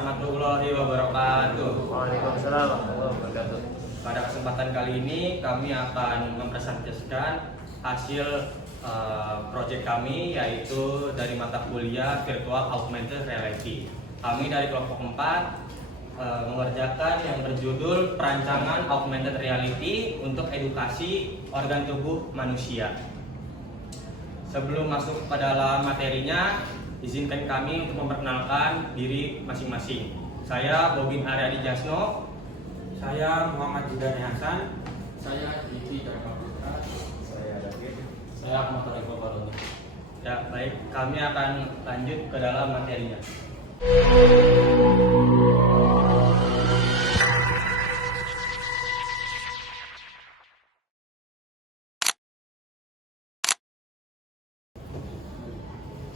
warahmatullahi wabarakatuh. Waalaikumsalam warahmatullahi wabarakatuh. Pada kesempatan kali ini kami akan mempresentasikan hasil proyek kami, yaitu dari mata kuliah Virtual Augmented Reality. Kami dari kelompok 4 mengerjakan yang berjudul perancangan augmented reality untuk edukasi organ tubuh manusia. Sebelum masuk ke dalam materinya, izinkan kami untuk memperkenalkan diri masing-masing. Saya Bobin Aryadi Jasno. Saya Muhammad Jidani Hasan. Saya Diki Dharma Putra. Saya David. Saya Ahmad Riko Baloni. Ya, baik, kami akan lanjut ke dalam materinya.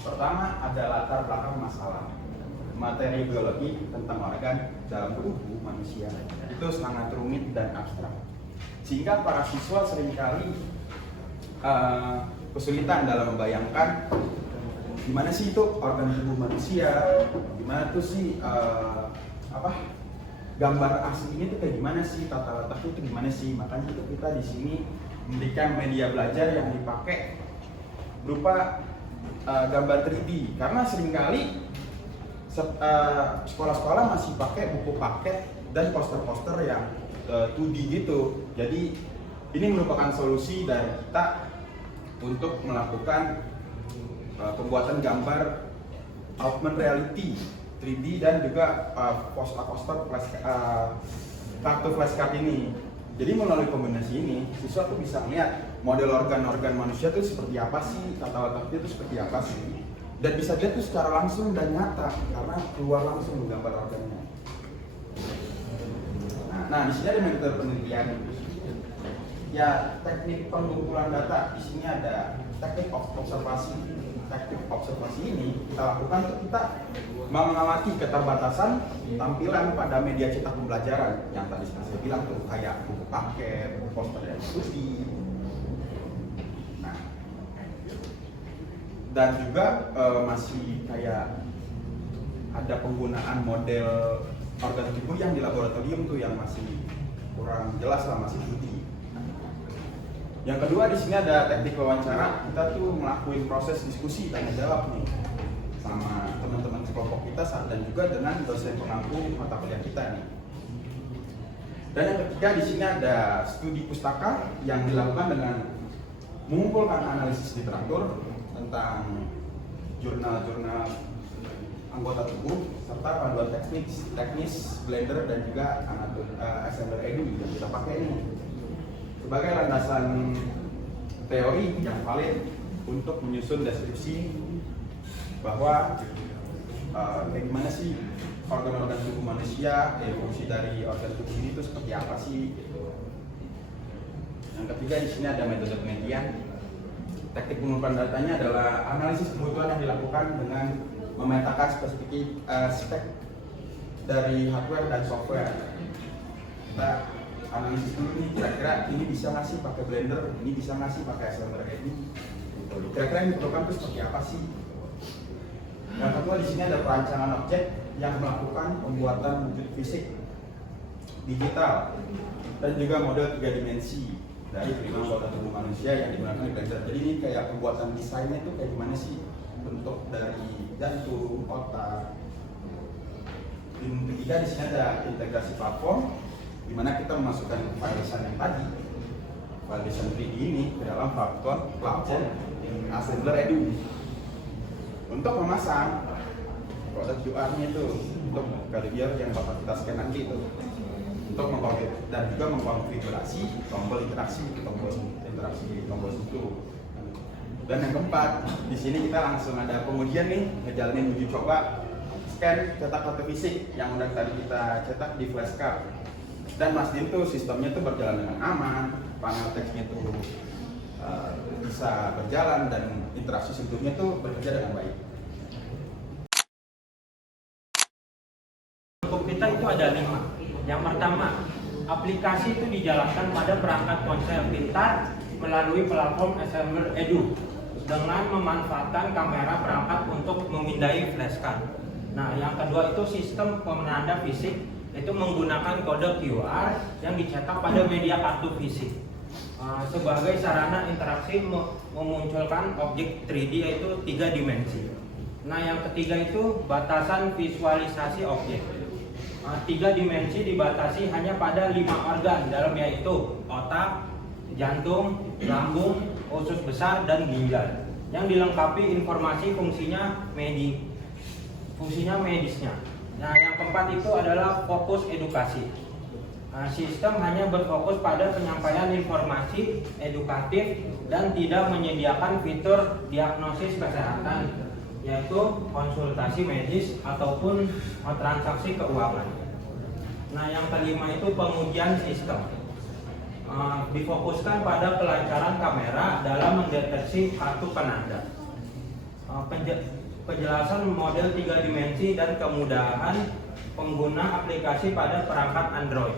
Pertama ada latar belakang masalah. Materi biologi tentang organ dalam tubuh manusia itu sangat rumit dan abstrak, sehingga para siswa seringkali kesulitan dalam membayangkan gimana sih itu organ tubuh manusia, gimana tuh sih gambar aslinya itu kayak gimana sih, tata letaknya itu gimana sih. Makanya itu kita di sini memberikan media belajar yang dipakai berupa gambar 3D, karena seringkali sekolah-sekolah masih pakai buku paket dan poster-poster yang 2D gitu. Jadi ini merupakan solusi dari kita untuk melakukan pembuatan gambar augmented reality 3D dan juga poster kartu flashcard ini. Jadi melalui kombinasi ini, siswa tuh bisa melihat model organ-organ manusia tuh seperti apa sih, tata letaknya tuh seperti apa sih, dan bisa lihat tuh secara langsung dan nyata karena keluar langsung gambar organnya. Nah, di sini ada metode penelitian. Ya, teknik pengumpulan data. Di sini ada teknik observasi. Teknik observasi ini kita lakukan untuk kita mengamati keterbatasan tampilan pada media cetak pembelajaran yang tadi saya bilang tuh, kayak buku paket, poster dan studi. Nah, dan juga masih kayak ada penggunaan model organ tubuh yang di laboratorium tuh yang masih kurang jelas lah, masih studi. Yang kedua di sini ada teknik wawancara. Kita tuh melakukan proses diskusi tanya jawab nih sama teman-teman kelompok kita dan juga dengan dosen pengampu mata kuliah kita nih. Dan yang ketiga di sini ada studi pustaka yang dilakukan dengan mengumpulkan analisis literatur tentang jurnal-jurnal anggota tubuh serta panduan teknis Blender dan juga Assembler Edu yang kita pakai ini sebagai landasan teori yang valid untuk menyusun deskripsi bahwa kayak gimana sih organ-organ tubuh manusia, fungsi dari organ tubuh ini itu seperti apa sih gitu. Yang ketiga di sini ada metode penelitian. Teknik pengumpulan datanya adalah analisis kebutuhan yang dilakukan dengan memetakan spek dari hardware dan software. Kita analisis dulu nih, kira-kira ini bisa nggak sih pakai Blender, ini bisa nggak sih pakai Assembler ini, kira-kira yang diperlukan itu seperti apa sih. Yang kedua di sini ada perancangan objek yang melakukan pembuatan wujud fisik digital dan juga model 3 dimensi dari prima anggota tubuh manusia yang digunakan di Blender. Jadi ini kayak pembuatan desainnya itu kayak gimana sih, bentuk dari jantung, otak. Yang ketiga di sini ada integrasi platform, di mana kita memasukkan file desain yang tadi, file desain 3D ini ke dalam platform Assembler Edu untuk memasang proses QR-nya itu untuk biar yang bakal kita scan nanti itu untuk memkonfigurasi dan juga mengkonfigurasi tombol interaksi tombol situ. Dan yang keempat di sini kita langsung ada pengujian nih, ngejalanin uji coba scan cetak kartu fisik yang udah tadi kita cetak di flashcard. Dan mastiin tuh sistemnya tuh berjalan dengan aman, panel teksnya tuh bisa berjalan dan interaksi sentuhnya tuh bekerja dengan baik. Untuk kita itu ada 5. Yang pertama, aplikasi itu dijalankan pada perangkat ponsel pintar melalui platform Assembler Edu dengan memanfaatkan kamera perangkat untuk memindai flashcard. Nah, yang kedua itu sistem penanda fisik, itu menggunakan kode QR yang dicetak pada media kartu fisik sebagai sarana interaksi memunculkan objek 3D yaitu 3 dimensi. Nah, yang ketiga itu batasan visualisasi objek. 3 dimensi dibatasi hanya pada 5 organ dalam, yaitu otak, jantung, lambung, usus besar, dan ginjal, yang dilengkapi informasi fungsinya medisnya. Nah, yang keempat itu adalah fokus edukasi. Sistem hanya berfokus pada penyampaian informasi edukatif dan tidak menyediakan fitur diagnosis kesehatan, yaitu konsultasi medis ataupun transaksi keuangan. Nah, yang kelima itu pengujian sistem. Difokuskan pada kelancaran kamera dalam mendeteksi kartu penanda. Penjelasan model 3 dimensi dan kemudahan pengguna aplikasi pada perangkat Android.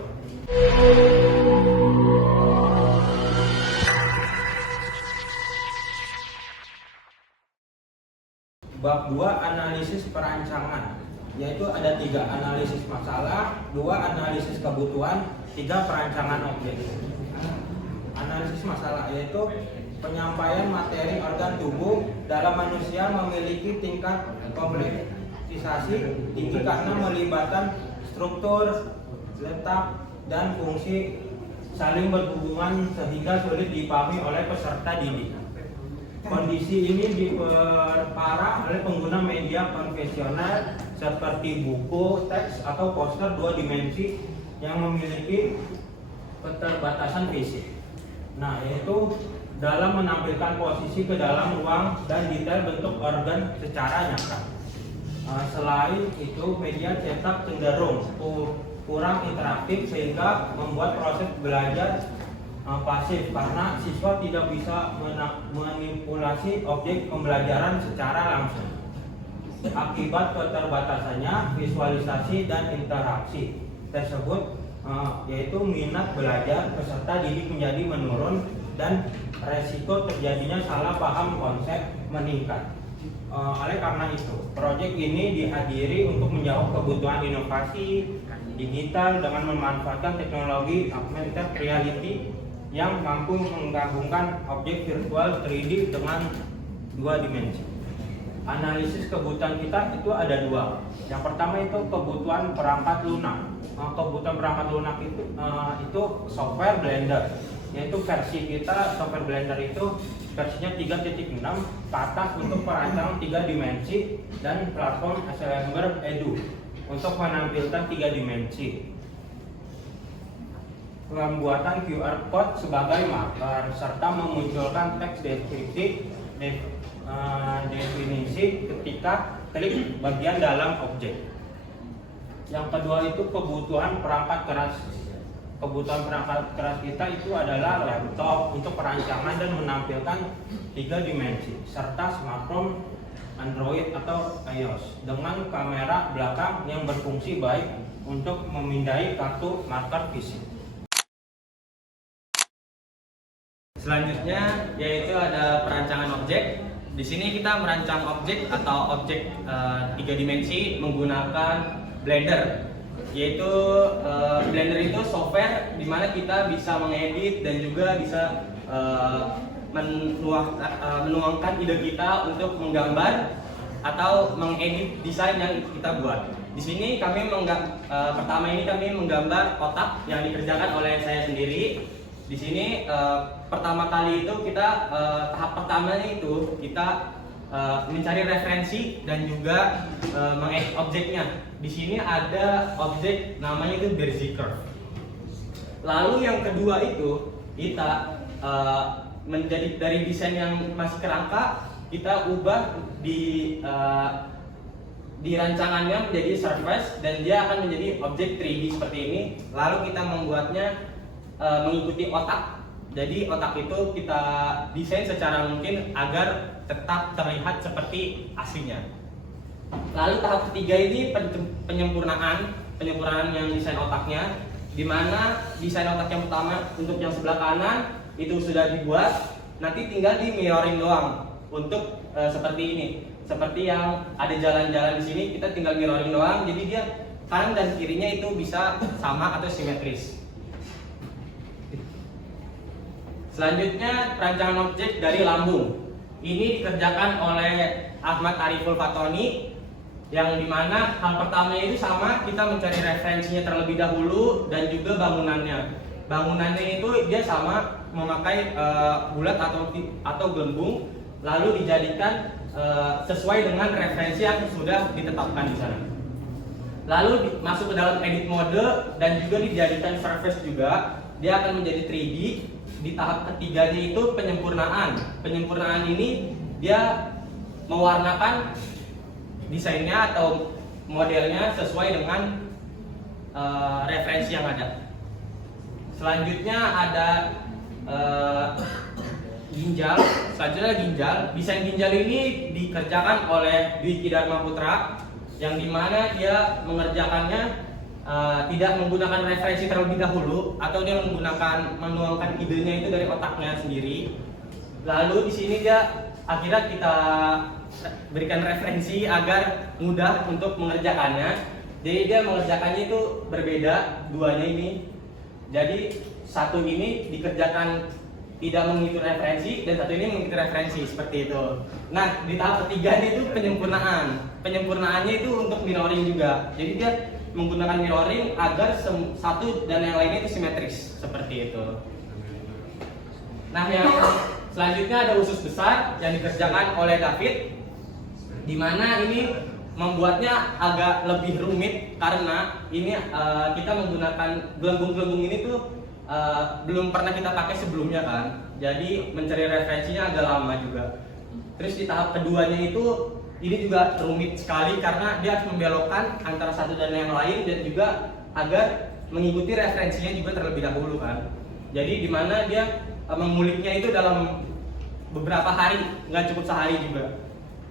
Bab 2 analisis perancangan, yaitu ada 3 analisis masalah, 2 analisis kebutuhan, 3 perancangan objek. Analisis masalah yaitu penyampaian materi organ tubuh dalam manusia memiliki tingkat kompleksisasi tinggi karena melibatkan struktur, letak, dan fungsi saling berhubungan sehingga sulit dipahami oleh peserta didik. Kondisi ini diperparah oleh pengguna media konvensional seperti buku, teks, atau poster 2 dimensi yang memiliki keterbatasan fisik. Nah, yaitu dalam menampilkan posisi ke dalam ruang dan detail bentuk organ secara nyata. Selain itu, media cetak cenderung kurang interaktif sehingga membuat proses belajar pasif karena siswa tidak bisa memanipulasi objek pembelajaran secara langsung. Akibat keterbatasannya visualisasi dan interaksi tersebut, yaitu minat belajar peserta didik menjadi menurun dan resiko terjadinya salah paham konsep meningkat. Oleh karena itu, proyek ini dihadiri untuk menjawab kebutuhan inovasi digital dengan memanfaatkan teknologi augmented reality yang mampu menggabungkan objek virtual 3D dengan 2 dimensi. Analisis kebutuhan kita itu ada 2. Yang pertama itu kebutuhan perangkat lunak. Kebutuhan perangkat lunak itu software Blender, yaitu versi kita software Blender itu versinya 3.6 ke atas untuk perancangan 3 dimensi dan platform Assembler Edu untuk menampilkan 3 dimensi. Pembuatan QR code sebagai marker serta memunculkan teks deskripsi definisi ketika klik bagian dalam objek. Yang kedua itu kebutuhan perangkat keras. Kebutuhan perangkat keras kita itu adalah laptop untuk perancangan dan menampilkan 3 dimensi serta smartphone Android atau iOS dengan kamera belakang yang berfungsi baik untuk memindai kartu marker fisik. Selanjutnya yaitu ada perancangan objek. Di sini kita merancang objek atau objek 3 dimensi menggunakan Blender. Yaitu Blender itu software di mana kita bisa mengedit dan juga bisa menuangkan ide kita untuk menggambar atau mengedit desain yang kita buat. Di sini pertama ini kami menggambar otak yang dikerjakan oleh saya sendiri. Di sini pertama kali itu kita tahap pertamanya itu kita mencari referensi dan juga mengedit objeknya. Di sini ada objek namanya itu Berserker. Lalu yang kedua itu kita menjadi dari desain yang masih kerangka kita ubah di rancangannya menjadi surface dan dia akan menjadi objek 3D seperti ini. Lalu kita membuatnya mengikuti otak. Jadi otak itu kita desain secara mungkin agar tetap terlihat seperti aslinya. Lalu tahap ketiga ini penyempurnaan yang desain otaknya, di mana desain otak yang pertama untuk yang sebelah kanan itu sudah dibuat, nanti tinggal di mirroring doang untuk seperti ini. seperti yang ada jalan-jalan di sini kita tinggal mirroring doang, jadi dia kanan dan kirinya itu bisa sama atau simetris. Selanjutnya perancangan objek dari lambung. Ini dikerjakan oleh Ahmad Ariful Fatoni, yang dimana hal pertama itu sama, kita mencari referensinya terlebih dahulu dan juga bangunannya. Bangunannya itu dia sama, memakai bulat atau gelembung, lalu dijadikan sesuai dengan referensi yang sudah ditetapkan di sana. Lalu masuk ke dalam edit mode dan juga dijadikan surface juga, dia akan menjadi 3D. Di tahap ketiganya itu penyempurnaan. Penyempurnaan ini dia mewarnakan desainnya atau modelnya sesuai dengan referensi yang ada. Selanjutnya ada ginjal. Selanjutnya ginjal. Desain ginjal ini dikerjakan oleh Dwiki Dharma Putra, yang dimana dia mengerjakannya tidak menggunakan referensi terlebih dahulu, atau dia menuangkan idenya itu dari otaknya sendiri. Lalu di sini dia akhirnya kita berikan referensi agar mudah untuk mengerjakannya. Jadi dia mengerjakannya itu berbeda, duanya ini. Jadi satu ini dikerjakan tidak mengikuti referensi dan satu ini mengikuti referensi, seperti itu. Nah, di tahap ketiga itu penyempurnaan. Penyempurnaannya itu untuk mirroring juga. Jadi dia menggunakan mirroring agar satu dan yang lainnya itu simetris, seperti itu. Nah, yang selanjutnya ada usus besar yang dikerjakan oleh David, di mana ini membuatnya agak lebih rumit karena ini kita menggunakan gelembung-gelembung ini tuh belum pernah kita pakai sebelumnya kan, jadi mencari referensinya agak lama juga. Terus di tahap keduanya itu ini juga rumit sekali karena dia harus membelokkan antara satu dan yang lain dan juga agar mengikuti referensinya juga terlebih dahulu kan. Jadi di mana dia menguliknya itu dalam beberapa hari, nggak cukup sehari juga.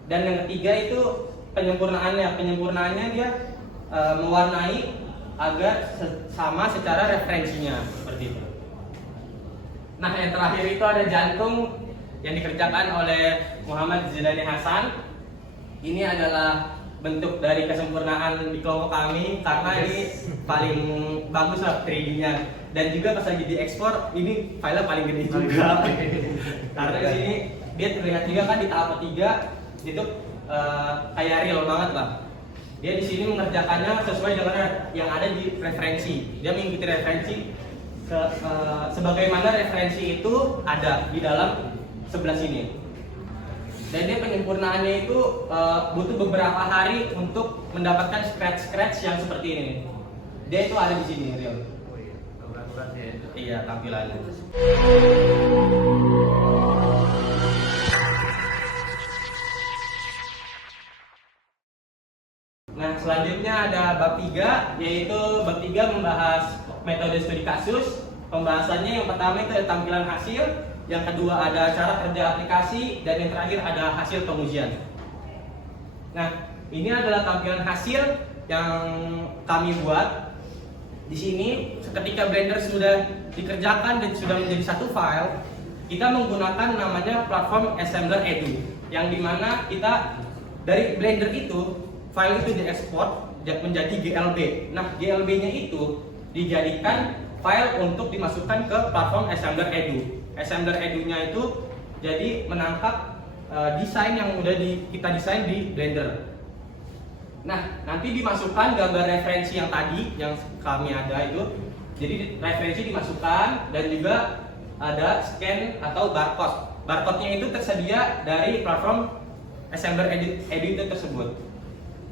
Dan yang ketiga itu penyempurnaannya. Penyempurnaannya dia mewarnai agar sama secara referensinya, seperti itu. Nah, yang terakhir itu ada jantung yang dikerjakan oleh Muhammad Zidani Hasan. Ini adalah bentuk dari kesempurnaan di kelompok kami karena ini paling bagus lah 3D-nya, dan juga pas lagi diekspor ini filenya paling gede juga. Karena di sini dia terlihat juga kan di tahap ketiga itu kayak real banget lah. Dia di sini mengerjakannya sesuai dengan yang ada di referensi. Dia mengikuti referensi sebagaimana referensi itu ada di dalam sebelah sini. Dan dia penyempurnaannya itu butuh beberapa hari untuk mendapatkan scratch yang seperti ini. Dia itu ada di sini, real. Iya, tampilannya. Nah, selanjutnya ada bab 3, yaitu bab 3 membahas metode studi kasus. Pembahasannya yang pertama itu ada tampilan hasil, yang kedua ada cara kerja aplikasi, dan yang terakhir ada hasil pengujian. Nah, ini adalah tampilan hasil yang kami buat. Di sini, ketika Blender sudah dikerjakan dan sudah menjadi satu file, kita menggunakan namanya platform Assembler Edu, yang dimana kita dari Blender itu file itu diekspor menjadi GLB. Nah, GLB-nya itu dijadikan file untuk dimasukkan ke platform Assembler Edu. Assembler Edu-nya itu jadi menangkap desain yang udah kita desain di Blender. Nah, nanti dimasukkan gambar referensi yang tadi yang kami ada itu. Jadi referensi dimasukkan dan juga ada scan atau barcode. Barcode-nya itu tersedia dari platform Assembler Edu tersebut.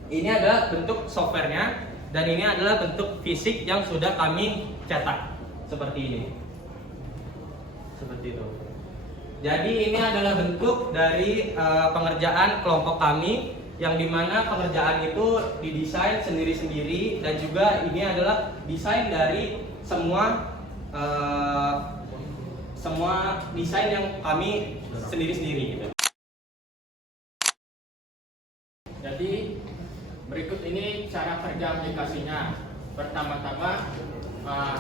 Ini adalah bentuk softwarenya dan ini adalah bentuk fisik yang sudah kami cetak seperti ini. Seperti itu. Jadi ini adalah bentuk dari pengerjaan kelompok kami, yang dimana pengerjaan itu didesain sendiri-sendiri, dan juga ini adalah desain dari semua desain yang kami sendiri-sendiri gitu. Jadi berikut ini cara kerja aplikasinya. Pertama-tama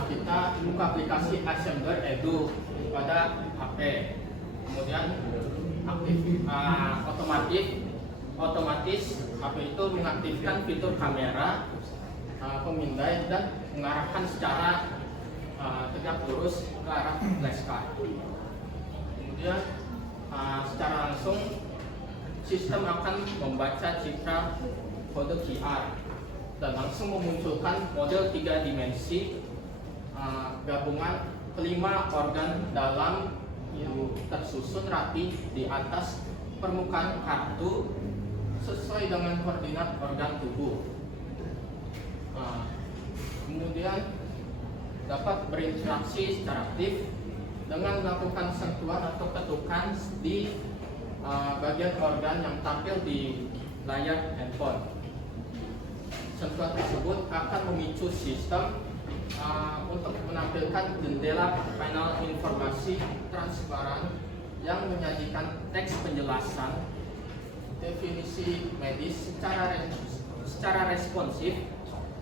kita buka aplikasi Assembler Edu pada HP, kemudian otomatis otomatis apa itu mengaktifkan fitur kamera pemindai dan mengarahkan secara tegak lurus ke arah flashcard. Kemudian secara langsung sistem akan membaca citra kode QR dan langsung memunculkan model 3 dimensi gabungan kelima organ dalam yang tersusun rapi di atas permukaan kartu sesuai dengan koordinat organ tubuh. Kemudian dapat berinteraksi secara aktif dengan melakukan sentuhan atau ketukan di bagian organ yang tampil di layar handphone. Sentuhan tersebut akan memicu sistem untuk menampilkan jendela panel informasi transparan yang menyajikan teks penjelasan definisi medis secara responsif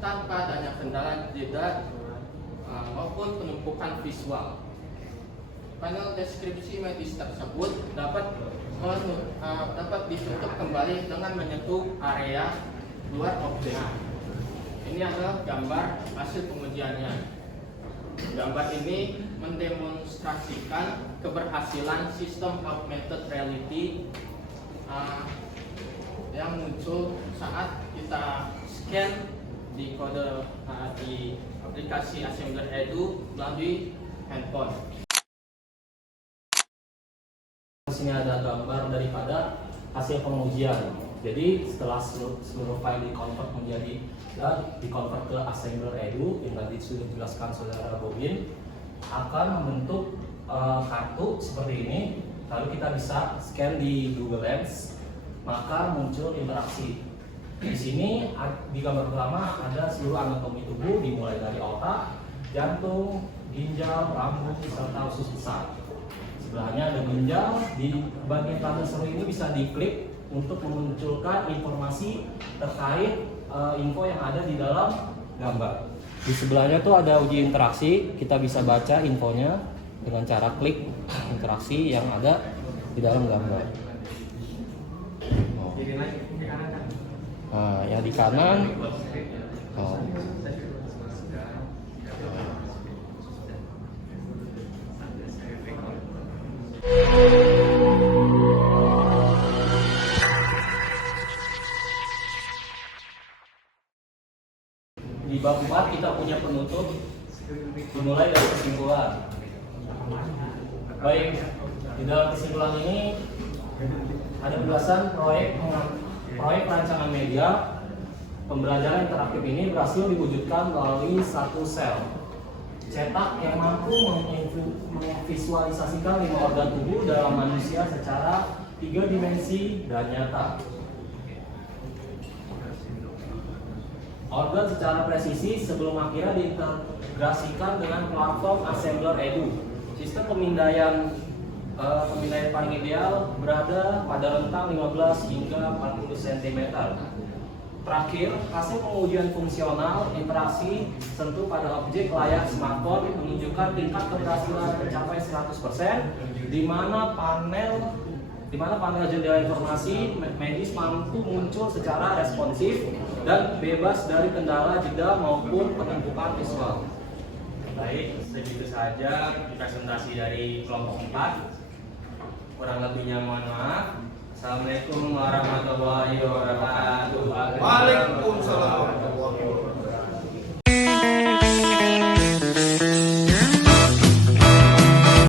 tanpa adanya kendala jeda maupun penumpukan visual. Panel deskripsi medis tersebut dapat ditutup kembali dengan menyentuh area luar objek. Ini adalah gambar hasil pengujiannya. Gambar ini mendemonstrasikan keberhasilan sistem augmented reality yang muncul saat kita scan di kode di aplikasi Assembler Edu melalui handphone. Di sini ada gambar daripada hasil pengujian. Jadi setelah seluruh file dikonvert menjadi dikonvert ke Assembler Edu yang tadi sudah dijelaskan saudara Bobin, akan membentuk kartu seperti ini. Lalu kita bisa scan di Google Lens, maka muncul interaksi. Di sini di gambar pertama ada seluruh anatomi tubuh dimulai dari otak, jantung, ginjal, rambut, serta usus besar. Sebelahnya ada ginjal. Di bagian kanan seru ini bisa diklik untuk memunculkan informasi terkait info yang ada di dalam gambar. Di sebelahnya tuh ada uji interaksi, kita bisa baca infonya dengan cara klik interaksi yang ada di dalam gambar. Nah, yang di kanan di bab 4 kita punya penutup dimulai dari kesimpulan. Baik, di dalam kesimpulan ini ada ulasan proyek perancangan media. Pembelajaran interaktif ini berhasil diwujudkan melalui satu sel cetak yang mampu memvisualisasikan 5 organ tubuh dalam manusia secara 3 dimensi dan nyata. Organ secara presisi sebelum akhirnya diintegrasikan dengan platform Assembler Edu. Sistem pemindaian paling ideal berada pada rentang 15 hingga 40 cm. Terakhir, hasil pengujian fungsional interaksi sentuh pada objek layar smartphone menunjukkan tingkat keberhasilan mencapai 100%, di mana panel jendela informasi medis mampu muncul secara responsif dan bebas dari kendala jeda maupun penumpukan visual. Baik, segitu saja presentasi dari kelompok 4. Kurang lebihnya mohon maaf. Assalamualaikum warahmatullahi wabarakatuh. Waalaikumsalam.